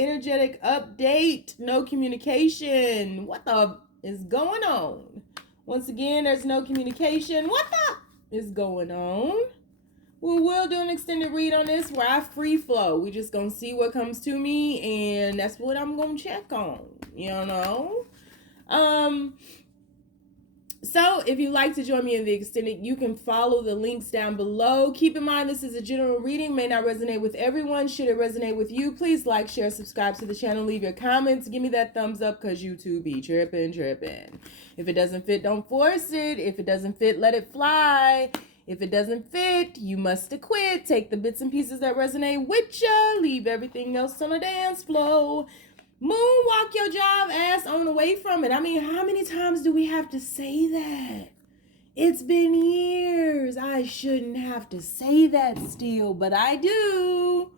energetic update. No communication. What the is going on? Once again, there's no communication. What the is going on? We will do an extended read on this where I free flow. We just gonna see what comes to me, and that's what I'm gonna check on, you know? So if you'd like to join me in the extended, you can follow the links down below. Keep in mind, this is a general reading, may not resonate with everyone. Should it resonate with you, please like, share, subscribe to the channel, leave your comments, give me that thumbs up, because YouTube be tripping. If it doesn't fit, don't force it. If it doesn't fit, let it fly. If it doesn't fit, you must quit. Take the bits and pieces that resonate with ya. Leave everything else on the dance floor. Moonwalk your job ass on away from it. I mean, how many times do we have to say that? It's been years. I shouldn't have to say that still, but I do.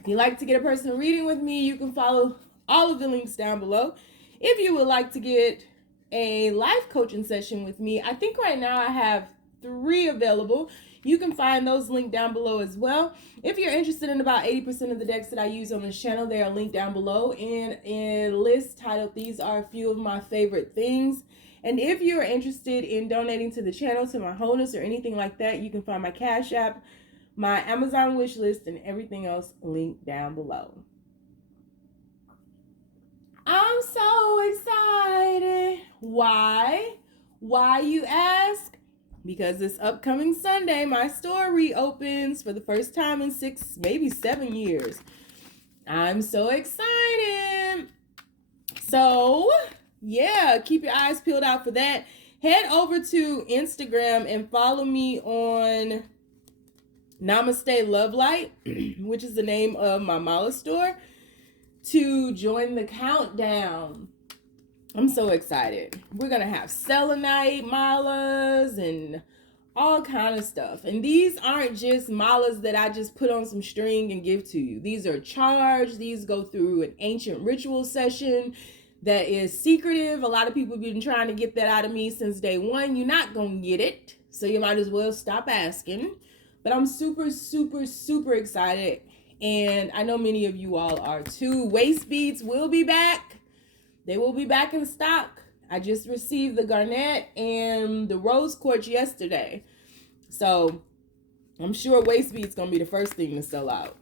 If you'd like to get a personal reading with me, you can follow all of the links down below. If you would like to get a life coaching session with me, I think right now I have 3 available. You can find those linked down below as well. If you're interested in about 80% of the decks that I use on this channel, they are linked down below in a list titled "These Are a Few of My Favorite Things." And if you're interested in donating to the channel, to my wholeness, or anything like that, you can find my Cash App, my Amazon wish list, and everything else linked down below. I'm so excited. Why? Why, you ask? Because this upcoming Sunday, my store reopens for the first time in 6, maybe 7 years. I'm so excited. So, yeah, keep your eyes peeled out for that. Head over to Instagram and follow me on namasteLOVElight, which is the name of my mala store, to join the countdown. I'm so excited. We're going to have selenite malas and all kind of stuff. And these aren't just malas that I just put on some string and give to you. These are charged. These go through an ancient ritual session that is secretive. A lot of people have been trying to get that out of me since day one. You're not going to get it, so you might as well stop asking. But I'm super excited. And I know many of you all are too. Waistbeads will be back. They will be back in stock. I just received the garnet and the rose quartz yesterday. So I'm sure Waistbeads going to be the first thing to sell out.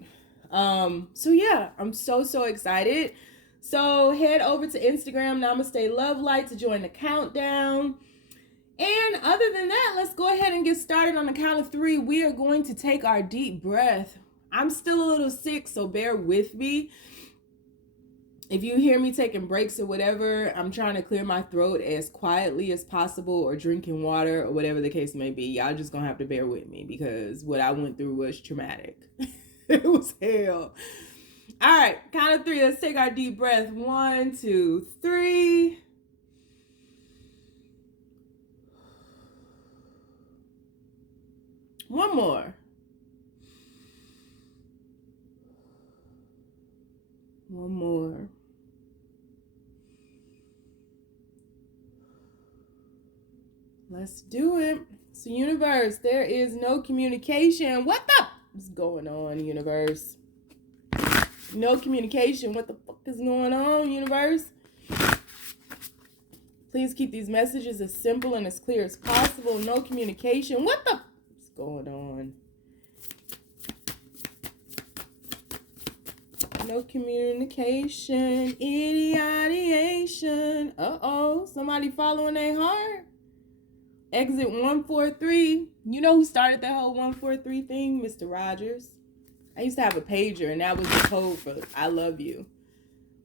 So yeah, I'm so excited. So head over to Instagram, namasteLOVElight, to join the countdown. And other than that, let's go ahead and get started. On the count of 3, we are going to take our deep breath. I'm still a little sick, so bear with me. If you hear me taking breaks or whatever, I'm trying to clear my throat as quietly as possible, or drinking water, or whatever the case may be. Y'all just gonna have to bear with me, because what I went through was traumatic. It was hell. All right, count of 3. Let's take our deep breath. 1, 2, 3. One more. One more. Let's do it. So, universe, there is no communication. What the is going on, universe? No communication. What the fuck is going on, universe? Please keep these messages as simple and as clear as possible. No communication. What the is going on? No communication. Ideation. Uh-oh. Somebody following their heart. Exit 143. You know who started that whole 143 thing? Mr. Rogers. I used to have a pager, and that was the code for I love you.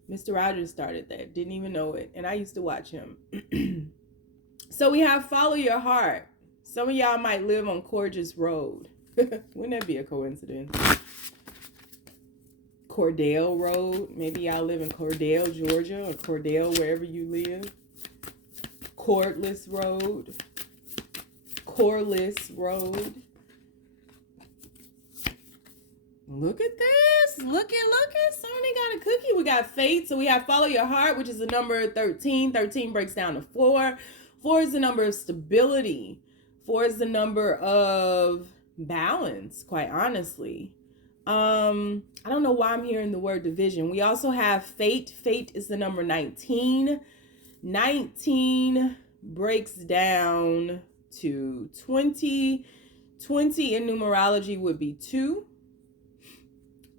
Mr. Rogers started that. Didn't even know it. And I used to watch him. So we have follow your heart. Some of y'all might live on Corgis Road. Wouldn't that be a coincidence? Cordell Road. Maybe y'all live in Cordell, Georgia, or Cordell, wherever you live. Cordless Road. Coreless Road. Look at this. Look at. Somebody got a cookie. We got fate. So we have follow your heart, which is the number 13. 13 breaks down to 4. 4 is the number of stability. 4 is the number of balance, quite honestly. I don't know why I'm hearing the word division. We also have fate. Fate is the number 19. 19 breaks down to 20. 20 in numerology would be 2.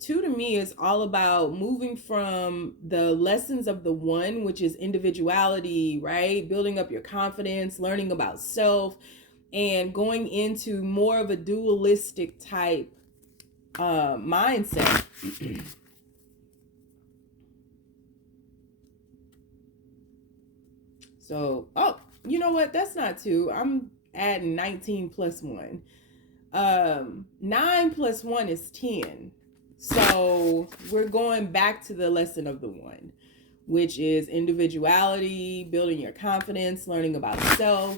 2 to me is all about moving from the lessons of the 1, which is individuality, right? Building up your confidence, learning about self, and going into more of a dualistic type mindset. So, oh, you know what? That's not 2. I'm adding 19 plus 1. 9 plus 1 is 10. So we're going back to the lesson of the 1, which is individuality, building your confidence, learning about self.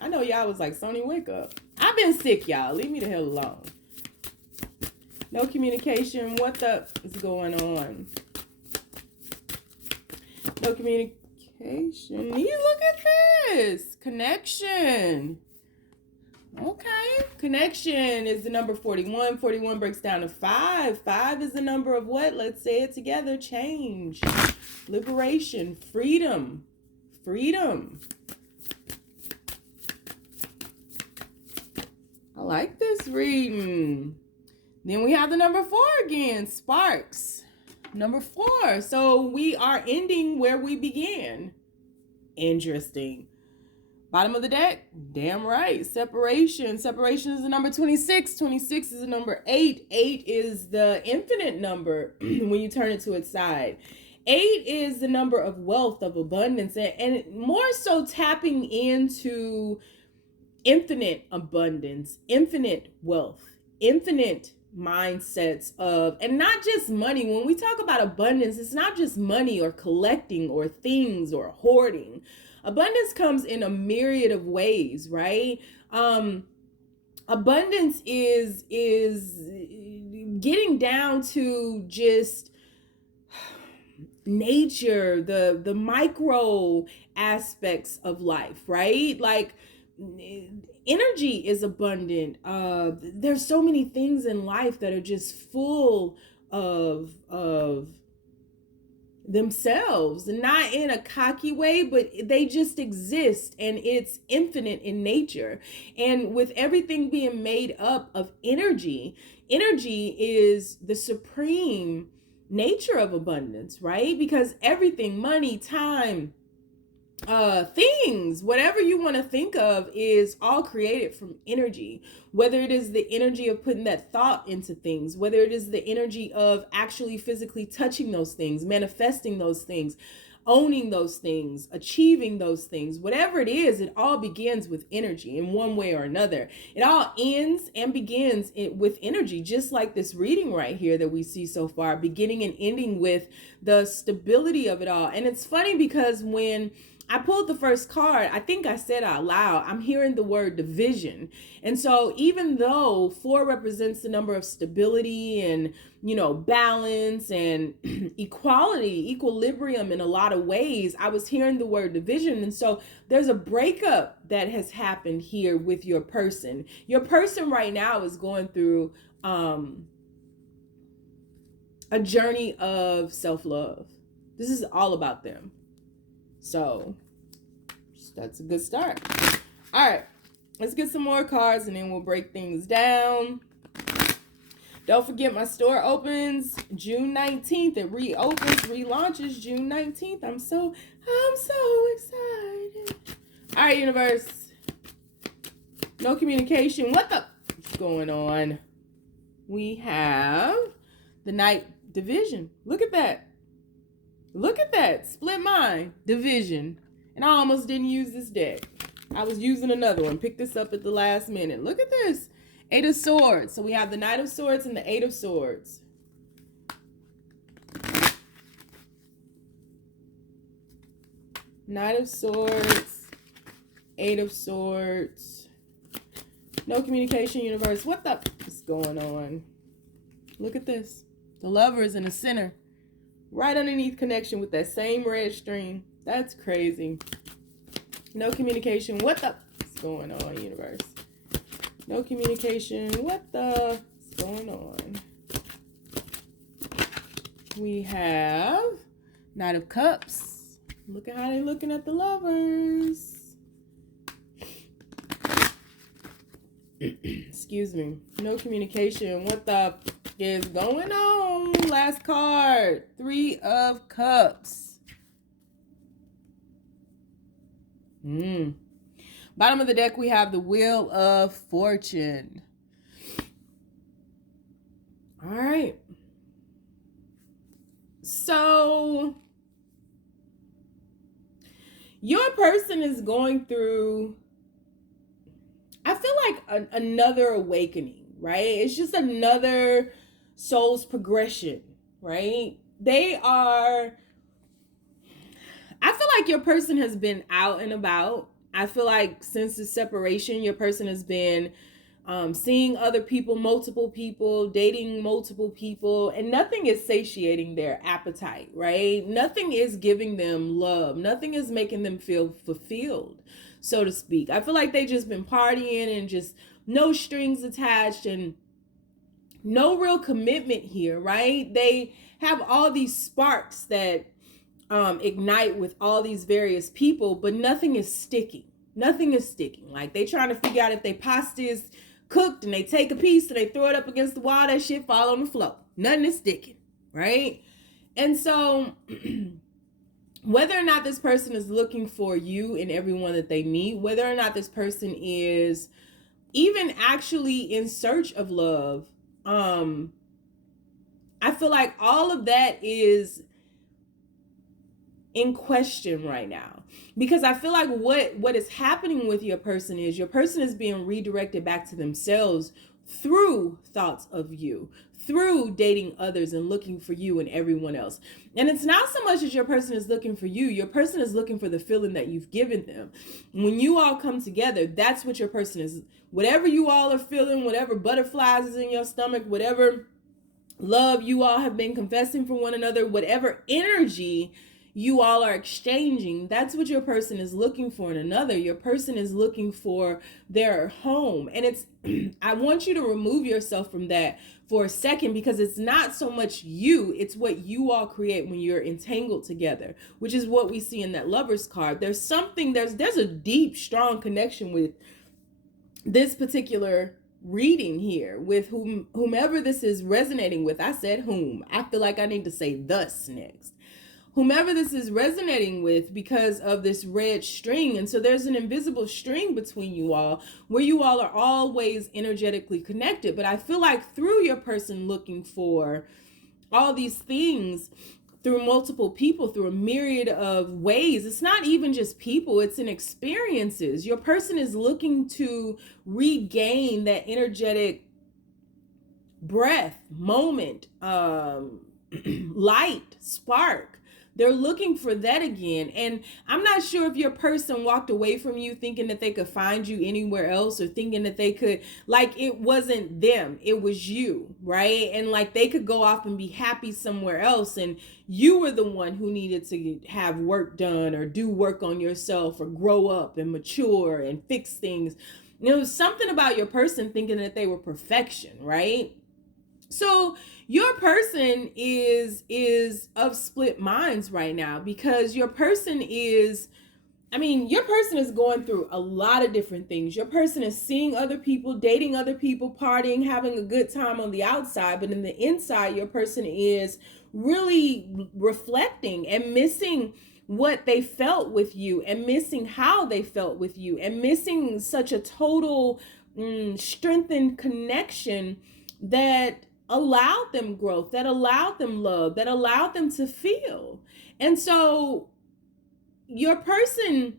I know y'all was like, Sony, wake up. I've been sick, y'all. Leave me the hell alone. No communication. What the is going on? No communication. You look at this. Connection. Okay. Connection is the number 41. 41 breaks down to 5. 5 is the number of what? Let's say it together. Change. Liberation. Freedom. Freedom. I like this reading. Then we have the number 4 again. Sparks. Number 4. So we are ending where we began. Interesting. Bottom of the deck, damn right. Separation. Separation is the number 26. 26 is the number 8. 8 is the infinite number when you turn it to its side. 8 is the number of wealth, of abundance, and more so tapping into infinite abundance, infinite wealth, infinite mindsets of, and not just money. When we talk about abundance, it's not just money or collecting or things or hoarding. Abundance comes in a myriad of ways, right? Abundance is getting down to just nature, the micro aspects of life, right? Like energy is abundant. There's so many things in life that are just full of themselves, not in a cocky way, but they just exist, and it's infinite in nature. And with everything being made up of energy, energy is the supreme nature of abundance, right? Because everything, money, time, things, whatever you want to think of, is all created from energy. Whether it is the energy of putting that thought into things, whether it is the energy of actually physically touching those things, manifesting those things, owning those things, achieving those things, whatever it is, it all begins with energy in one way or another. It all ends and begins with energy, just like this reading right here that we see so far, beginning and ending with the stability of it all. And it's funny because when I pulled the first card, I think I said out loud, I'm hearing the word division. And so even though 4 represents the number of stability and, balance and equality, equilibrium in a lot of ways, I was hearing the word division. And so there's a breakup that has happened here with your person. Your person right now is going through a journey of self-love. This is all about them. So that's a good start. All right, let's get some more cards and then we'll break things down. Don't forget, my store opens June 19th. It reopens, relaunches June 19th. I'm so excited. All right, universe. No communication. What the is going on? We have the Night Division. Look at that. Look at that. Split mind. Division. And I almost didn't use this deck. I was using another one. Picked this up at the last minute. Look at this. 8 of Swords. So we have the Knight of Swords and the 8 of Swords. Knight of Swords. 8 of Swords. No communication, universe. What the is going on? Look at this. The Lovers in the center. Right underneath connection with that same red string. That's crazy. No communication. What the is going on, universe? No communication. What the is going on? we have Knight of Cups. Look at how they're looking at the lovers. Excuse me. No communication. What the f is going on? Last card. 3 of Cups. Bottom of the deck, we have the Wheel of Fortune. All right. So your person is going through, I feel like another awakening, right? It's just another soul's progression, right? I feel like your person has been out and about. I feel like since the separation, your person has been seeing other people, multiple people, dating multiple people, and nothing is satiating their appetite, right? Nothing is giving them love. Nothing is making them feel fulfilled, so to speak. I feel like they just been partying and just no strings attached and no real commitment here, right? They have all these sparks that ignite with all these various people, but nothing is sticking. Nothing is sticking. Like they trying to figure out if they pasta is cooked and they take a piece and they throw it up against the wall, that shit fall on the floor. Nothing is sticking, right? And so whether or not this person is looking for you and everyone that they meet, whether or not this person is even actually in search of love, I feel like all of that is in question right now, because I feel like what is happening with your person is being redirected back to themselves through thoughts of you, through dating others and looking for you and everyone else. And it's not so much as your person is looking for you, your person is looking for the feeling that you've given them. When you all come together, that's what your person is. Whatever you all are feeling, whatever butterflies is in your stomach, whatever love you all have been confessing for one another, whatever energy you all are exchanging, that's what your person is looking for in another. Your person is looking for their home. And it's, I want you to remove yourself from that for a second, because it's not so much you, it's what you all create when you're entangled together, which is what we see in that Lovers card. There's something, there's a deep, strong connection with this particular reading here, with whomever this is resonating with. I said whom. I feel like I need to say thus next. Whomever this is resonating with, because of this red string. And so there's an invisible string between you all where you all are always energetically connected. But I feel like through your person looking for all these things, through multiple people, through a myriad of ways, it's not even just people, it's in experiences. Your person is looking to regain that energetic breath, moment, light, spark. They're looking for that again. And I'm not sure if your person walked away from you thinking that they could find you anywhere else, or thinking that they could, like, it wasn't them, it was you, right? And like they could go off and be happy somewhere else, and you were the one who needed to have work done or do work on yourself or grow up and mature and fix things. You know, something about your person thinking that they were perfection, right? So your person is of split minds right now, because your person is, your person is going through a lot of different things. Your person is seeing other people, dating other people, partying, having a good time on the outside, but in the inside, your person is really reflecting and missing what they felt with you, and missing how they felt with you, and missing such a total strengthened connection that allowed them growth, that allowed them love, that allowed them to feel. And so your person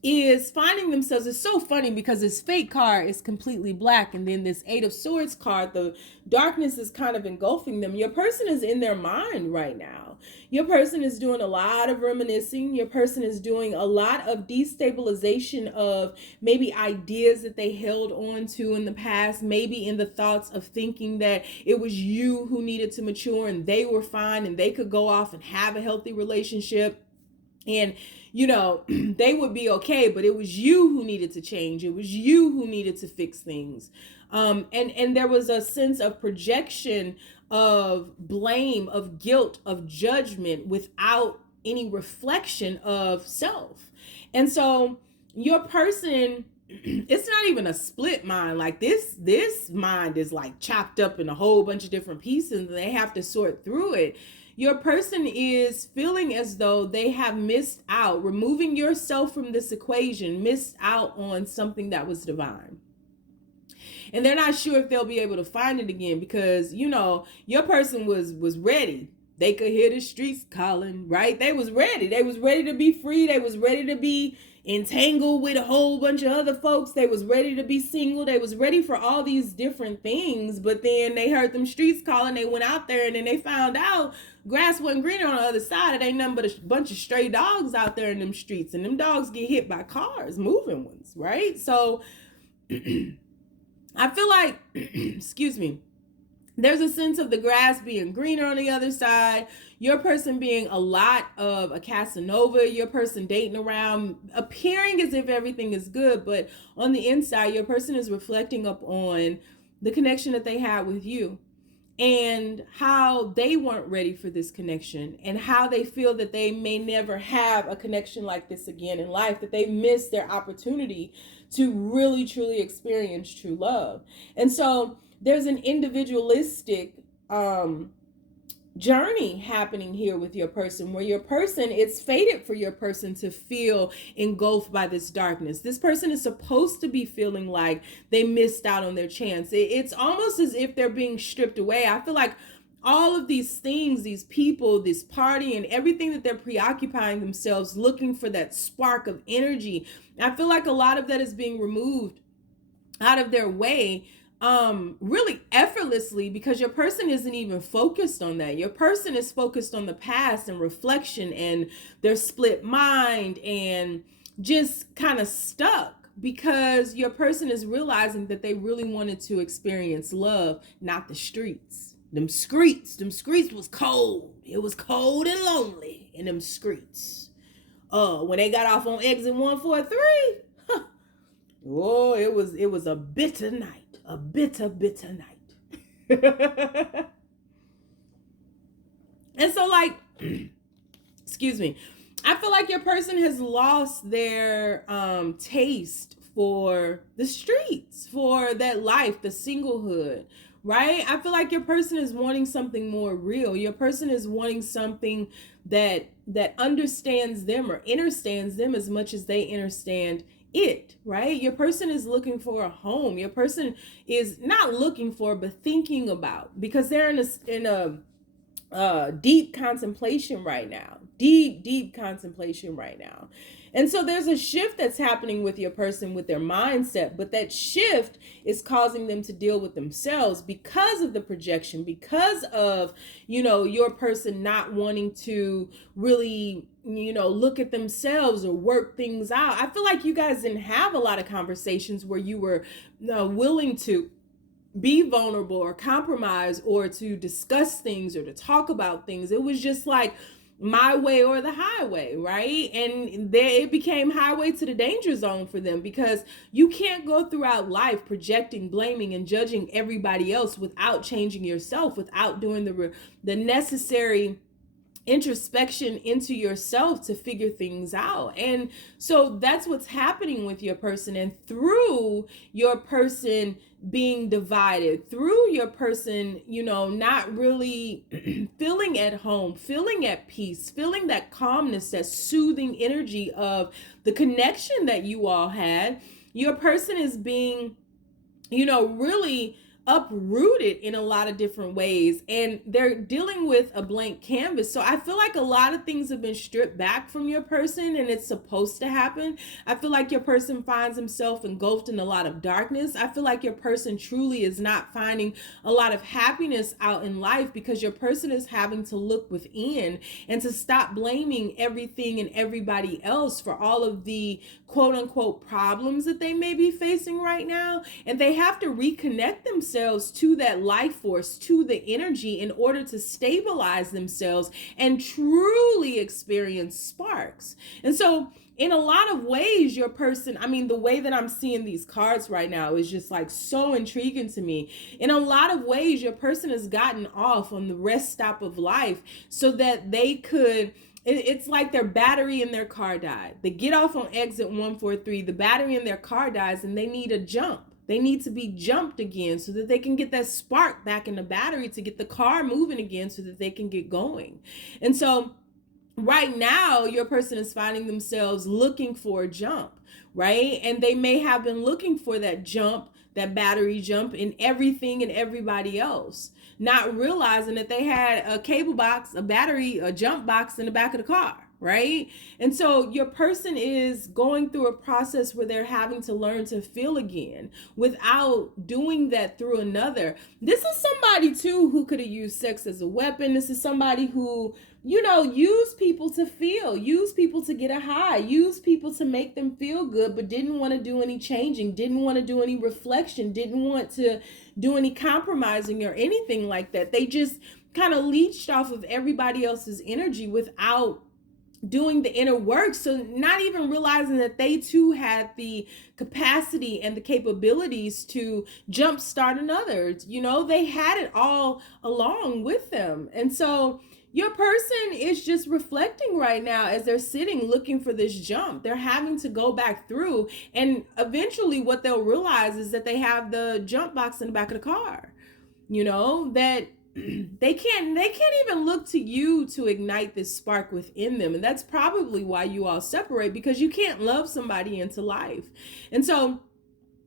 is finding themselves, it's so funny because this fake card is completely black, and then this 8 of Swords card, the darkness is kind of engulfing them. Your person is in their mind right now. Your person is doing a lot of reminiscing. Your person is doing a lot of destabilization of maybe ideas that they held on to in the past, maybe in the thoughts of thinking that it was you who needed to mature and they were fine and they could go off and have a healthy relationship. And, they would be okay, but it was you who needed to change. It was you who needed to fix things. And there was a sense of projection, of blame, of guilt, of judgment without any reflection of self. And so your person, it's not even a split mind. Like this mind is like chopped up in a whole bunch of different pieces and they have to sort through it. Your person is feeling as though they have missed out, removing yourself from this equation, missed out on something that was divine. And they're not sure if they'll be able to find it again because, your person was ready. They could hear the streets calling, right? They was ready. They was ready to be free. They was ready to be entangled with a whole bunch of other folks. They was ready to be single. They was ready for all these different things. But then they heard them streets calling. They went out there and then they found out grass wasn't greener on the other side. It ain't nothing but a bunch of stray dogs out there in them streets. And them dogs get hit by cars, moving ones, right? So I feel like, excuse me, there's a sense of the grass being greener on the other side, your person being a lot of a Casanova, your person dating around, appearing as if everything is good, but on the inside, your person is reflecting up on the connection that they had with you and how they weren't ready for this connection and how they feel that they may never have a connection like this again in life, that they missed their opportunity to really, truly experience true love. And so there's an individualistic journey happening here with your person, where your person, it's fated for your person to feel engulfed by this darkness. This person is supposed to be feeling like they missed out on their chance. It's almost as if they're being stripped away. I feel like all of these things, these people, this party, and everything that they're preoccupying themselves, looking for that spark of energy, I feel like a lot of that is being removed out of their way really effortlessly, because your person isn't even focused on that. Your person is focused on the past and reflection and their split mind and just kind of stuck, because your person is realizing that they really wanted to experience love, not the streets. Them streets was cold. It was cold and lonely in them streets. When they got off on exit 143, oh, it was a bitter night. A bitter night. And so, like, excuse me, I feel like your person has lost their taste for the streets, for that life, the singlehood, right? I feel like your person is wanting something more real. Your person is wanting something that understands them or understands them as much as they understand it, right? Your person is looking for a home. Your person is not looking for, but thinking about, because they're in a deep contemplation right now. Deep contemplation right now. And so there's a shift that's happening with your person, with their mindset, but that shift is causing them to deal with themselves because of the projection, because of, your person not wanting to really, look at themselves or work things out. I feel like you guys didn't have a lot of conversations where you were willing to be vulnerable or compromise or to discuss things or to talk about things. It was just like my way or the highway, right? And there it became highway to the danger zone for them, because you can't go throughout life projecting, blaming, and judging everybody else without changing yourself, without doing the necessary introspection into yourself to figure things out. And so that's what's happening with your person. And through your person being divided, through your person, not really feeling at home, feeling at peace, feeling that calmness, that soothing energy of the connection that you all had, your person is being, really uprooted in a lot of different ways, and they're dealing with a blank canvas. So I feel like a lot of things have been stripped back from your person, and it's supposed to happen. I feel like your person finds himself engulfed in a lot of darkness. I feel like your person truly is not finding a lot of happiness out in life, because your person is having to look within and to stop blaming everything and everybody else for all of the quote unquote problems that they may be facing right now. And they have to reconnect themselves themselves to that life force, to the energy, in order to stabilize themselves and truly experience sparks. And so in a lot of ways, your person, I mean, the way that I'm seeing these cards right now is just like so intriguing to me. In a lot of ways, your person has gotten off on the rest stop of life so that they could, it's like their battery in their car died. They get off on exit 143, the battery in their car dies, and they need a jump. They need to be jumped again so that they can get that spark back in the battery to get the car moving again so that they can get going. And so right now, your person is finding themselves looking for a jump, right? And they may have been looking for that jump, that battery jump in everything and everybody else, not realizing that they had a cable box, a battery, a jump box in the back of the car, right? And so your person is going through a process where they're having to learn to feel again without doing that through another. This is somebody too who could have used sex as a weapon. This is somebody who, you know, use people to feel, use people to get a high, use people to make them feel good, but didn't want to do any changing, didn't want to do any reflection, didn't want to do any compromising or anything like that. They just kind of leached off of everybody else's energy without doing the inner work. So not even realizing that they too had the capacity and the capabilities to jumpstart another. You know, they had it all along with them. And so your person is just reflecting right now as they're sitting looking for this jump. They're having to go back through, and eventually what they'll realize is that they have the jump box in the back of the car. You know, that they can't even look to you to ignite this spark within them. And that's probably why you all separate, because you can't love somebody into life. And so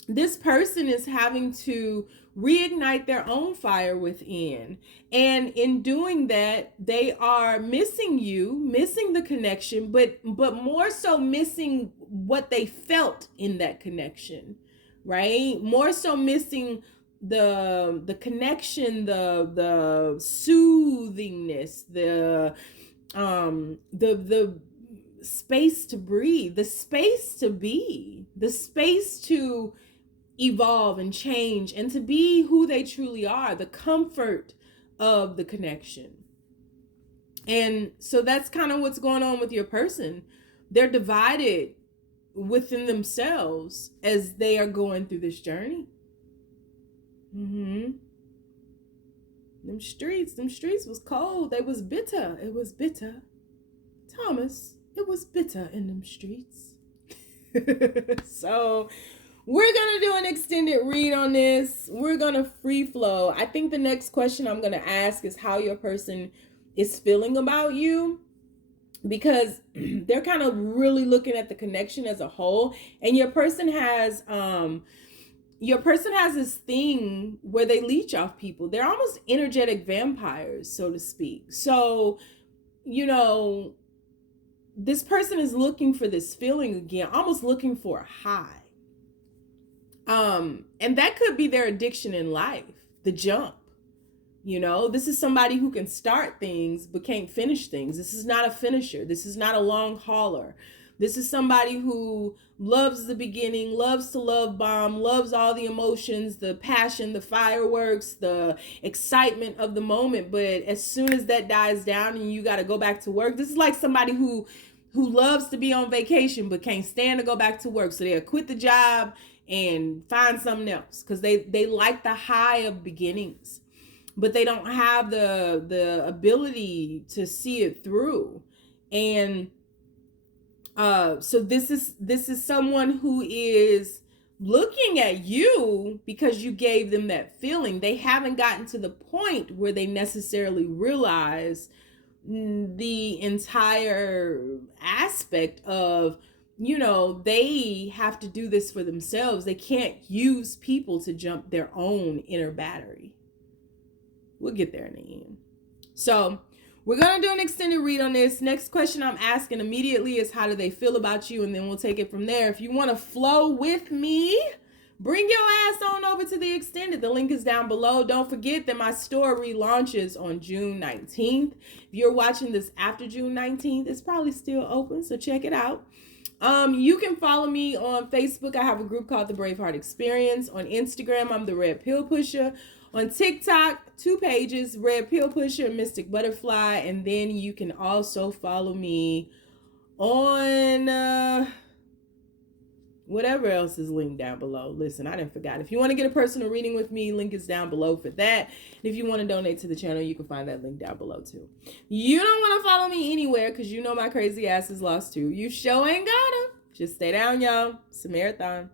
this person is having to reignite their own fire within. And in doing that, they are missing you, missing the connection, but more so missing what they felt in that connection, right? More so missing the connection, the soothingness, the space to breathe, the space to be, the space to evolve and change and to be who they truly are, the comfort of the connection. And so that's kind of what's going on with your person. They're divided within themselves as they are going through this journey. Them streets was cold. They was bitter. It was bitter. Thomas, it was bitter in them streets. So we're going to do an extended read on this. We're going to free flow. I think the next question I'm going to ask is how your person is feeling about you, because they're kind of really looking at the connection as a whole. And your person has this thing where they leech off people. They're almost energetic vampires, so to speak. So, you know, this person is looking for this feeling again, almost looking for a high. And that could be their addiction in life, the jump. You know, this is somebody who can start things but can't finish things. This is not a finisher. This is not a long hauler. This is somebody who loves the beginning, loves to love bomb, loves all the emotions, the passion, the fireworks, the excitement of the moment. But as soon as that dies down and you got to go back to work, this is like somebody who loves to be on vacation but can't stand to go back to work. So they'll quit the job and find something else because they like the high of beginnings, but they don't have the ability to see it through. And so this is someone who is looking at you because you gave them that feeling. They haven't gotten to the point where they necessarily realize the entire aspect of, you know, they have to do this for themselves. They can't use people to jump their own inner battery. We'll get there in the end. So we're going to do an extended read on this. Next question I'm asking immediately is how do they feel about you? And then we'll take it from there. If you want to flow with me, bring your ass on over to the extended. The link is down below. Don't forget that my store relaunches on June 19th. If you're watching this after June 19th, it's probably still open, so check it out. You can follow me on Facebook. I have a group called the Braveheart Experience. On Instagram, I'm the Red Pill Pusher. On TikTok, 2 pages, Red Pill Pusher and Mystic Butterfly. And then you can also follow me on whatever else is linked down below. Listen, I didn't forget. If you want to get a personal reading with me, link is down below for that. And if you want to donate to the channel, you can find that link down below too. You don't want to follow me anywhere because you know my crazy ass is lost too. You sure ain't gotta. Just stay down, y'all. It's a marathon.